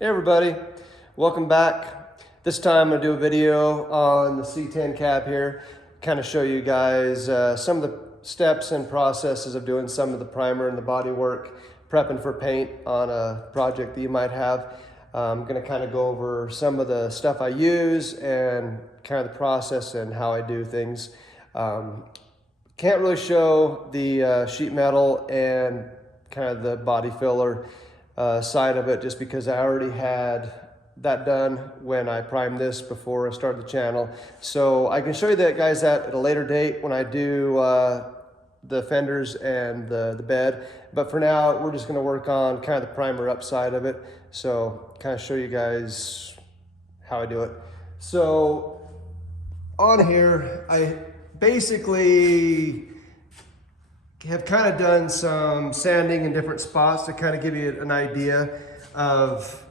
Hey everybody, welcome back. This time I'm going to do a video on the C10 cab here, kind of show you guys some of the steps and processes of doing some of the primer and the body work, prepping for paint on a project that you might have. I'm going to kind of go over some of the stuff I use and kind of the process and how I do things. Can't really show the sheet metal and kind of the body filler side of it, just because I already had that done when I primed this before I started the channel. So I can show you that, guys, at a later date when I do the fenders and the bed. But for now, we're just gonna work on kind of the primer up side of it. So kind of show you guys how I do it. So on here, I basically have kind of done some sanding in different spots to kind of give you an idea of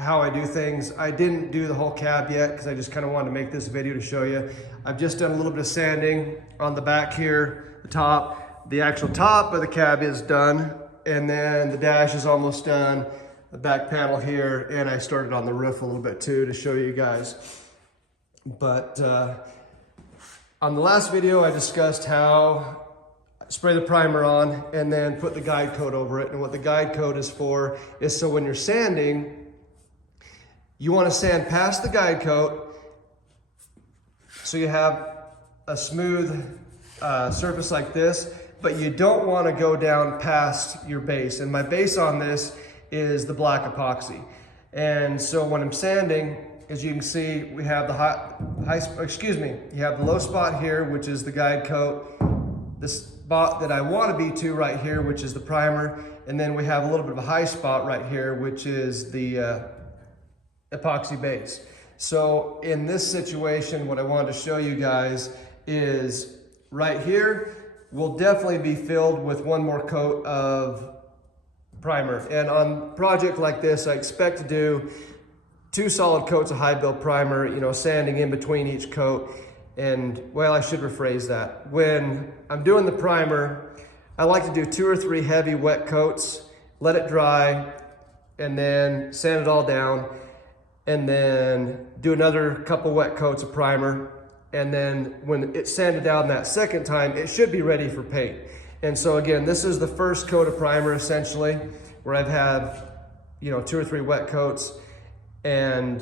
how I do things. I didn't do the whole cab yet because I just kind of wanted to make this video to show you. I've just done a little bit of sanding on the back here, the top. The actual top of the cab is done, and then the dash is almost done, the back panel here, and I started on the roof a little bit too to show you guys. But on the last video, I discussed how spray the primer on and then put the guide coat over it. And what the guide coat is for is so when you're sanding, you want to sand past the guide coat so you have a smooth surface like this, but you don't want to go down past your base. And my base on this is the black epoxy. And so when I'm sanding, as you can see, we have you have the low spot here, which is the guide coat. This spot that I want to be to right here, which is the primer, and then we have a little bit of a high spot right here, which is the epoxy base. So in this situation, what I wanted to show you guys is right here will definitely be filled with one more coat of primer. And on a project like this, I expect to do 2 solid coats of high build primer, you know, sanding in between each coat. And, well, I should rephrase that. When I'm doing the primer, I like to do 2 or 3 heavy wet coats, let it dry, and then sand it all down, and then do another couple wet coats of primer. And then when it's sanded down that second time, it should be ready for paint. And so again, this is the first coat of primer essentially, where I've had, you know, 2 or 3 wet coats. And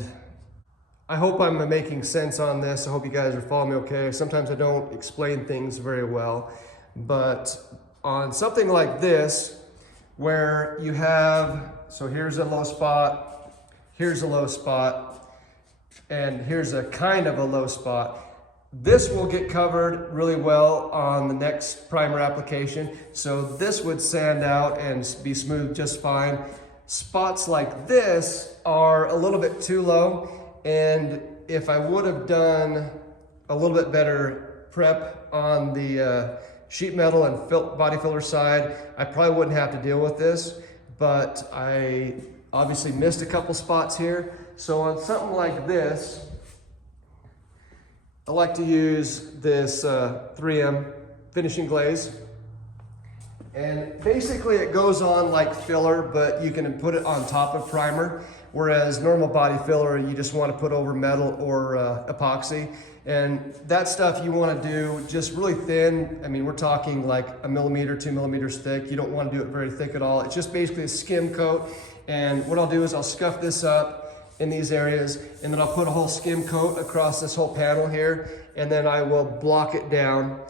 I hope I'm making sense on this. I hope you guys are following me okay. Sometimes I don't explain things very well, but on something like this, where you have, so here's a low spot, here's a low spot, and here's a kind of a low spot. This will get covered really well on the next primer application. So this would sand out and be smooth just fine. Spots like this are a little bit too low. And if I would have done a little bit better prep on the sheet metal and body filler side, I probably wouldn't have to deal with this. But I obviously missed a couple spots here. So on something like this, I like to use this 3M finishing glaze. And basically it goes on like filler, but you can put it on top of primer. Whereas normal body filler, you just want to put over metal or epoxy. And that stuff you want to do just really thin. I mean, we're talking like 1 millimeter, 2 millimeters thick. You don't want to do it very thick at all. It's just basically a skim coat. And what I'll do is I'll scuff this up in these areas, and then I'll put a whole skim coat across this whole panel here, and then I will block it down.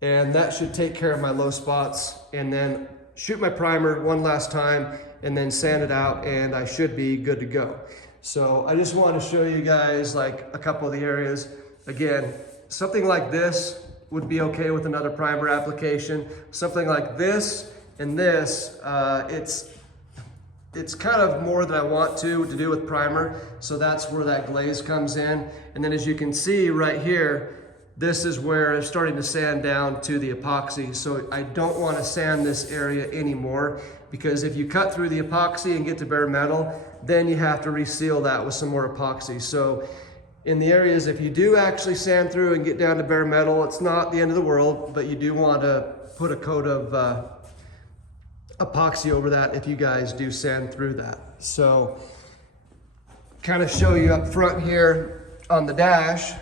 And that should take care of my low spots. And then shoot my primer one last time, and then sand it out, and I should be good to go. So I just wanted to show you guys like a couple of the areas. Again, something like this would be okay with another primer application. Something like this and this, it's kind of more than I want to do with primer. So that's where that glaze comes in. And then as you can see right here, this is where it's starting to sand down to the epoxy. So I don't want to sand this area anymore, because if you cut through the epoxy and get to bare metal, then you have to reseal that with some more epoxy. So in the areas, if you do actually sand through and get down to bare metal, it's not the end of the world, but you do want to put a coat of epoxy over that if you guys do sand through that. So kind of show you up front here on the dash,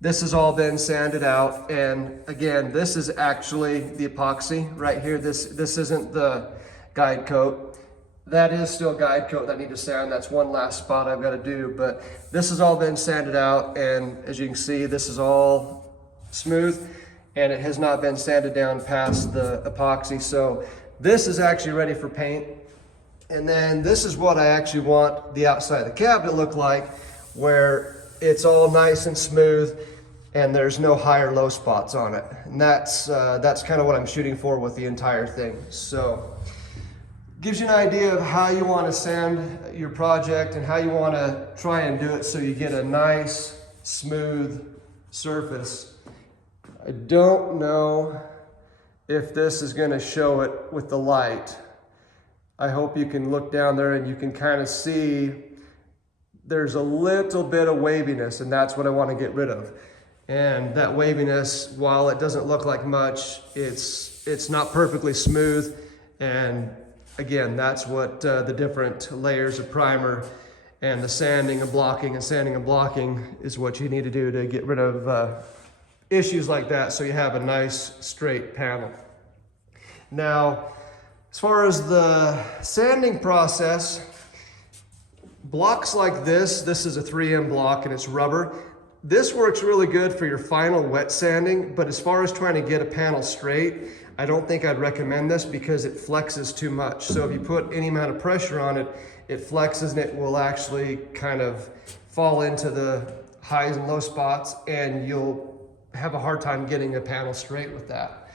this has all been sanded out. And again, this is actually the epoxy right here. This isn't the guide coat. That is still guide coat that I need to sand. That's one last spot I've got to do, but this has all been sanded out. And as you can see, this is all smooth and it has not been sanded down past the epoxy. So this is actually ready for paint. And then this is what I actually want the outside of the cab to look like, where it's all nice and smooth and there's no high or low spots on it. And that's kind of what I'm shooting for with the entire thing. So gives you an idea of how you want to sand your project and how you want to try and do it so you get a nice smooth surface. I don't know if this is going to show it with the light. I hope you can look down there and you can kind of see there's a little bit of waviness, and that's what I want to get rid of. And that waviness, while it doesn't look like much, it's not perfectly smooth. And again, that's what the different layers of primer and the sanding and blocking is what you need to do to get rid of issues like that, so you have a nice straight panel. Now, as far as the sanding process, blocks like this is a 3M block and it's rubber. This works really good for your final wet sanding, but as far as trying to get a panel straight, I don't think I'd recommend this because it flexes too much. So if you put any amount of pressure on it, it flexes and it will actually kind of fall into the highs and low spots, and you'll have a hard time getting a panel straight with that.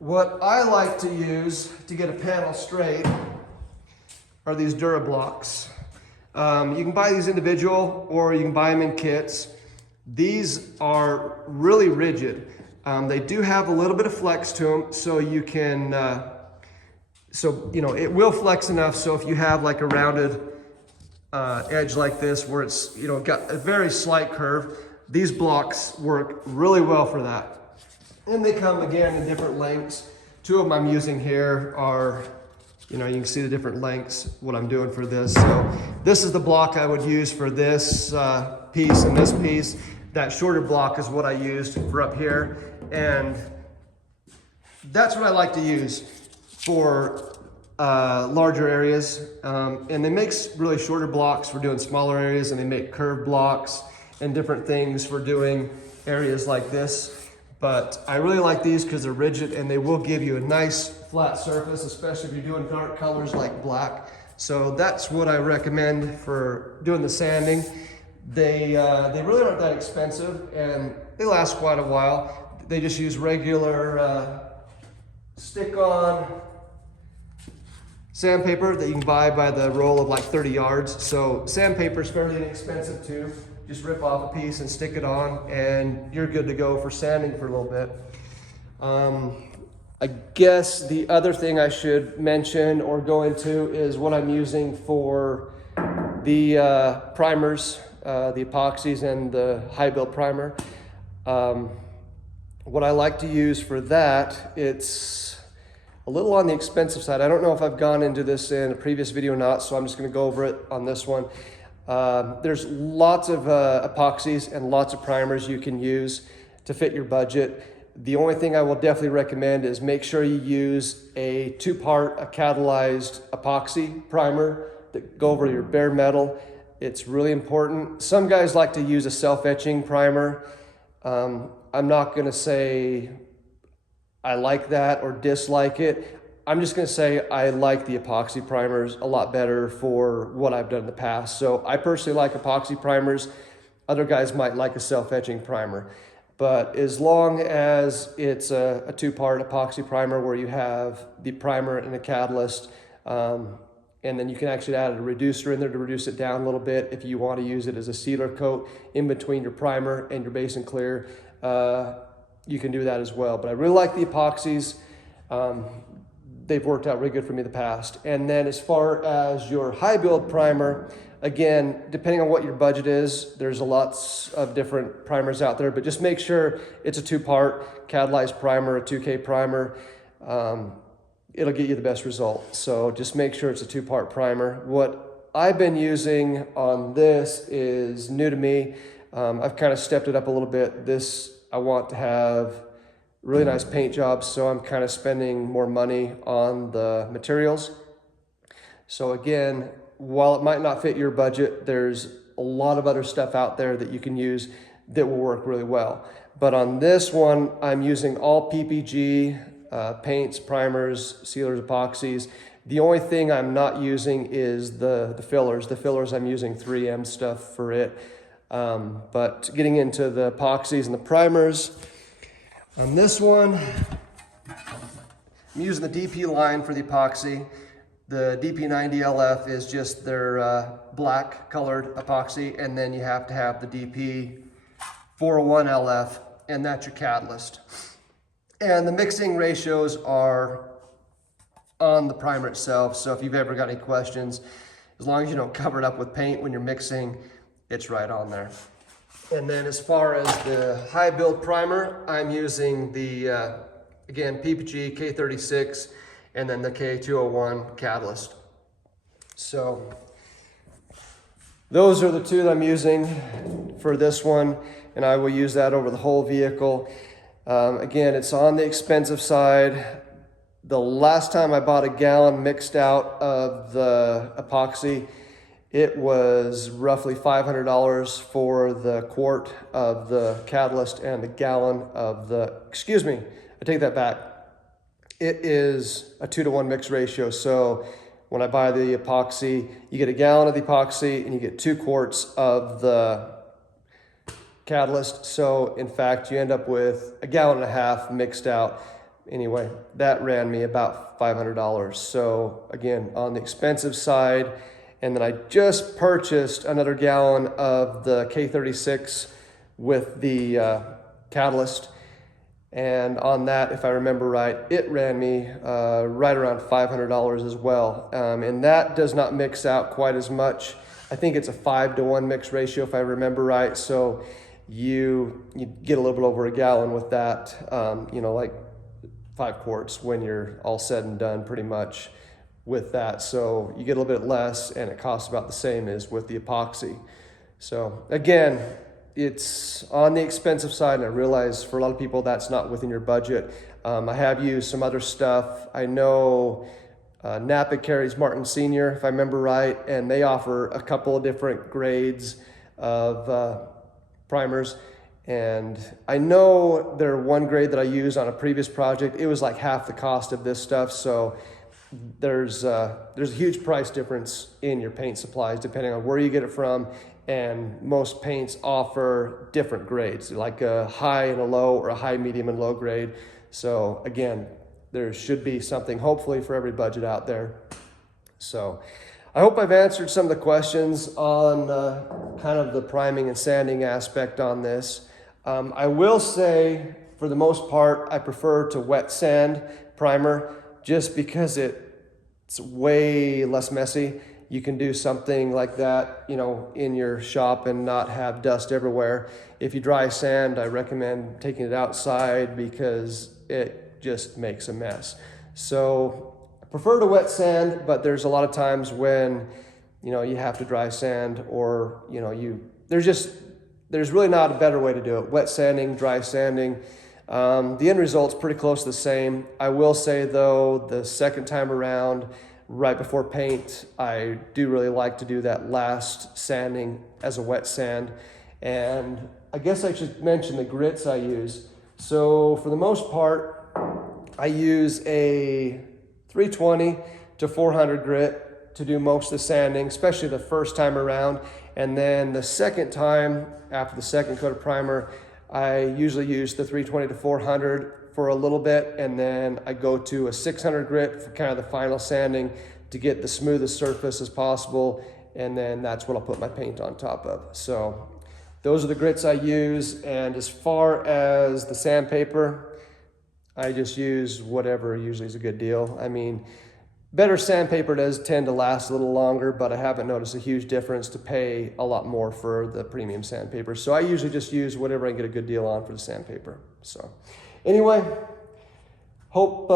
What I like to use to get a panel straight are these DuraBlocks. You can buy these individual or you can buy them in kits. These are really rigid. They do have a little bit of flex to them, so you can, it will flex enough. So if you have like a rounded edge like this where it's, got a very slight curve, these blocks work really well for that. And they come again in different lengths. Two of them I'm using here are, you can see the different lengths, what I'm doing for this. So this is the block I would use for this piece and this piece. That shorter block is what I used for up here. And that's what I like to use for larger areas. And they make really shorter blocks for doing smaller areas, and they make curved blocks and different things for doing areas like this. But I really like these because they're rigid and they will give you a nice flat surface, especially if you're doing dark colors like black. So that's what I recommend for doing the sanding. They really aren't that expensive and they last quite a while. They just use regular stick-on sandpaper that you can buy by the roll of like 30 yards. So sandpaper is fairly inexpensive too. Just rip off a piece and stick it on and you're good to go for sanding for a little bit. I guess the other thing I should mention or go into is what I'm using for the primers, the epoxies and the high build primer. What I like to use for that, it's a little on the expensive side. I don't know if I've gone into this in a previous video or not, so I'm just gonna go over it on this one. There's lots of epoxies and lots of primers you can use to fit your budget. The only thing I will definitely recommend is make sure you use a two-part catalyzed epoxy primer that go over your bare metal. It's really important. Some guys like to use a self-etching primer. I'm not gonna say I like that or dislike it. I'm just gonna say I like the epoxy primers a lot better for what I've done in the past. So I personally like epoxy primers. Other guys might like a self-etching primer. But as long as it's a two-part epoxy primer where you have the primer and a catalyst, and then you can actually add a reducer in there to reduce it down a little bit if you want to use it as a sealer coat in between your primer and your base and clear, you can do that as well. But I really like the epoxies. They've worked out really good for me in the past. And then as far as your high build primer, again, depending on what your budget is, there's lots of different primers out there, but just make sure it's a two-part catalyzed primer, a 2K primer. It'll get you the best result. So just make sure it's a two-part primer. What I've been using on this is new to me. I've kind of stepped it up a little bit. This, I want to have really nice paint jobs, so I'm kind of spending more money on the materials. So again, while it might not fit your budget, there's a lot of other stuff out there that you can use that will work really well. But on this one, I'm using all PPG, paints, primers, sealers, epoxies. The only thing I'm not using is the fillers. The fillers, I'm using 3M stuff for it. But getting into the epoxies and the primers, on this one, I'm using the DP line for the epoxy. The DP90LF is just their black colored epoxy, and then you have to have the DP401LF, and that's your catalyst. And the mixing ratios are on the primer itself, so if you've ever got any questions, as long as you don't cover it up with paint when you're mixing, it's right on there. And then as far as the high build primer, I'm using the, again, PPG K36, and then the K201 catalyst. So those are the two that I'm using for this one, and I will use that over the whole vehicle. Again, it's on the expensive side. The last time I bought a gallon mixed out of the epoxy, it was roughly $500 for the quart of the catalyst and the gallon of the, excuse me, I take that back. It is a 2-to-1 mix ratio. So when I buy the epoxy, you get a gallon of the epoxy and you get 2 quarts of the catalyst. So in fact, you end up with a gallon and a half mixed out. Anyway, that ran me about $500. So again, on the expensive side. And then I just purchased another gallon of the K36 with the catalyst. And on that, if I remember right, it ran me right around $500 as well. And that does not mix out quite as much. I think it's a 5-to-1 mix ratio if I remember right. So you get a little bit over a gallon with that, you know, like 5 quarts when you're all said and done pretty much with that. So you get a little bit less and it costs about the same as with the epoxy. So again, it's on the expensive side, and I realize for a lot of people that's not within your budget. I have used some other stuff. I know Napa carries Martin Sr., if I remember right, and they offer a couple of different grades of primers. And I know their one grade that I used on a previous project, it was like half the cost of this stuff. So there's a huge price difference in your paint supplies depending on where you get it from. And most paints offer different grades, like a high and a low, or a high, medium, and low grade. So again, there should be something hopefully for every budget out there. So I hope I've answered some of the questions on kind of the priming and sanding aspect on this. I will say, for the most part, I prefer to wet sand primer just because it's way less messy. You can do something like that, you know, in your shop and not have dust everywhere. If you dry sand, I recommend taking it outside because it just makes a mess. So I prefer to wet sand, but there's a lot of times when, you know, you have to dry sand, or, you know, there's really not a better way to do it. Wet sanding, dry sanding. The end result's pretty close to the same. I will say though, the second time around, right before paint, I do really like to do that last sanding as a wet sand. And I guess I should mention the grits I use. So for the most part, I use a 320 to 400 grit to do most of the sanding, especially the first time around. And then the second time, after the second coat of primer, I usually use the 320 to 400 for a little bit, and then I go to a 600 grit for kind of the final sanding to get the smoothest surface as possible, and then that's what I'll put my paint on top of. So those are the grits I use. And as far as the sandpaper, I just use whatever usually is a good deal. I mean, better sandpaper does tend to last a little longer, but I haven't noticed a huge difference to pay a lot more for the premium sandpaper. So I usually just use whatever I can get a good deal on for the sandpaper. So anyway, hope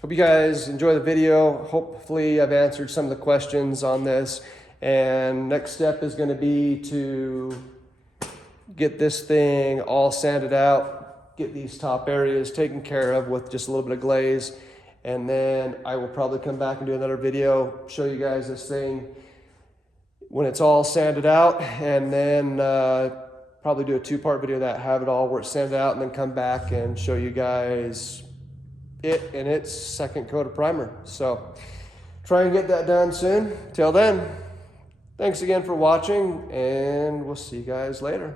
Hope you guys enjoy the video. Hopefully I've answered some of the questions on this. And next step is going to be to get this thing all sanded out, get these top areas taken care of with just a little bit of glaze. And then I will probably come back and do another video, show you guys this thing when it's all sanded out, and then probably do a two-part video that have it all where it's sanded out, and then come back and show you guys it and its second coat of primer. So try and get that done soon. Till then, thanks again for watching, and we'll see you guys later.